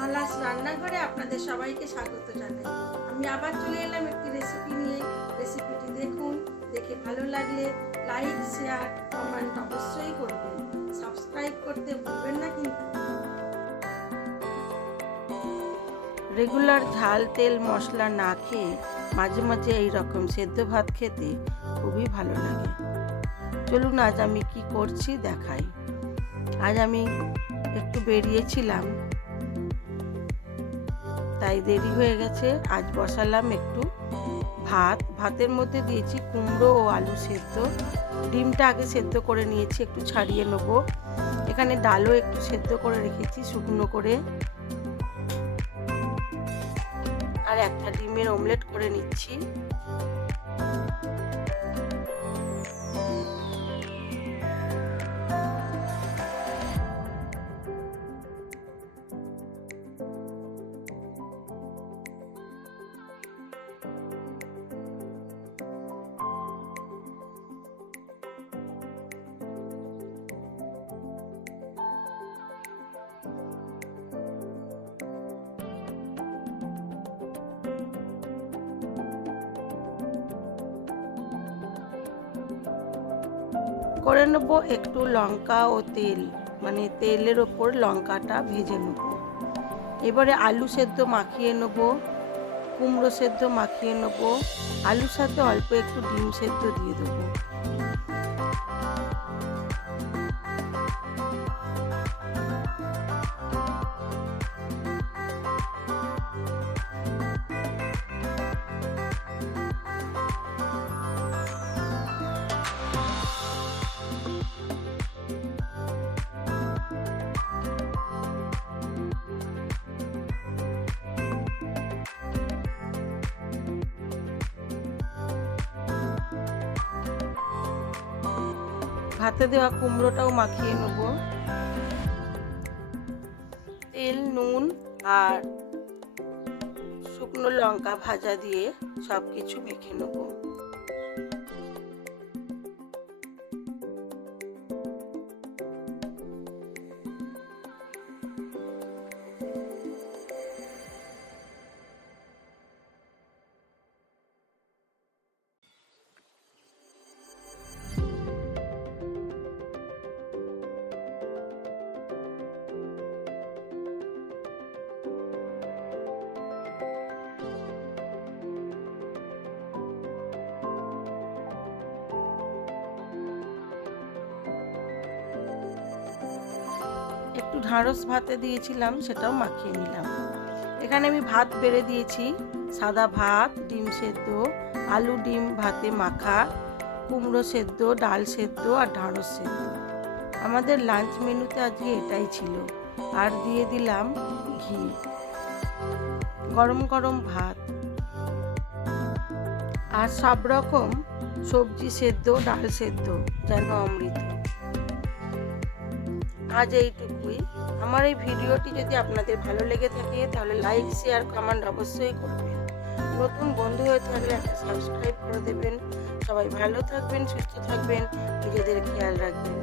মালাস রান্নাঘরে আপনাদের সবাইকে স্বাগত জানাই। আমি আবার চলে এলাম একটি রেসিপি নিয়ে। রেসিপিটি দেখুন, দেখে ভালো লাগলে লাইক শেয়ার কমেন্ট অবশ্যই করবেন। সাবস্ক্রাইব করতে ভুলবেন না কিন্তু। রেগুলার ঝাল, তেল, মশলা না খেয়ে মাঝে মাঝে এই রকম সেদ্ধ ভাত খেতে খুবই ভালো লাগে। চলুন আজ আমি কি করছি দেখাই। আজ আমি একটু বেরিয়েছিলাম। তাই দেরি হয়ে গেছে। আজ বসালাম একটু ভাত। ভাতের মধ্যে দিয়েছি কুমড়ো ও আলু সেদ্ধ। ডিমটা আগে সেদ্ধ করে নিয়েছি, একটু ছাড়িয়ে নেব। এখানে ডালও একটু সেদ্ধ করে রেখেছি, শুকনো করে। আর একটা ডিমের অমলেট করে নিচ্ছি। করে নেব একটু লঙ্কা ও তেল মানে তেলের ওপর লঙ্কাটা ভেজে নেব। এবারে আলু সেদ্ধ মাখিয়ে নেব, কুমড়ো সেদ্ধ মাখিয়ে নেব, আলুর সাথে অল্প একটু ডিম সেদ্ধ দিয়ে দেবো। ভাতে দেওয়া কুমড়োটাও মাখিয়ে নেব। তেল, নুন আর শুকনো লঙ্কা ভাজা দিয়ে সব কিছু মেখে নেব। একটু ঢাঁড়স ভাতে দিয়েছিলাম, সেটাও মাখিয়ে নিলাম। এখানে আমি ভাত বেড়ে দিয়েছি। সাদা ভাত, ডিম সেদ্ধ, আলু ডিম ভাতে মাখা, কুমড়ো সেদ্ধ, ডাল সেদ্ধ আর ঢাঁড়স সেদ্ধ। আমাদের লাঞ্চ মেনুতে আজকে এটাই ছিল। আর দিয়ে দিলাম ঘি। গরম গরম ভাত। আর সব রকম সবজি সেদ্ধ, ডাল সেদ্ধ যেন অমৃত। আজ এইটুকুই আমার এই ভিডিওটি যদি আপনাদের ভালো লেগে থাকে, তাহলে লাইক, শেয়ার, কমেন্ট অবশ্যই করবেন। নতুন বন্ধু হয়ে থাকলে একটা সাবস্ক্রাইব করে দেবেন। সবাই ভালো থাকবেন, সুস্থ থাকবেন, নিজেদের খেয়াল রাখবেন।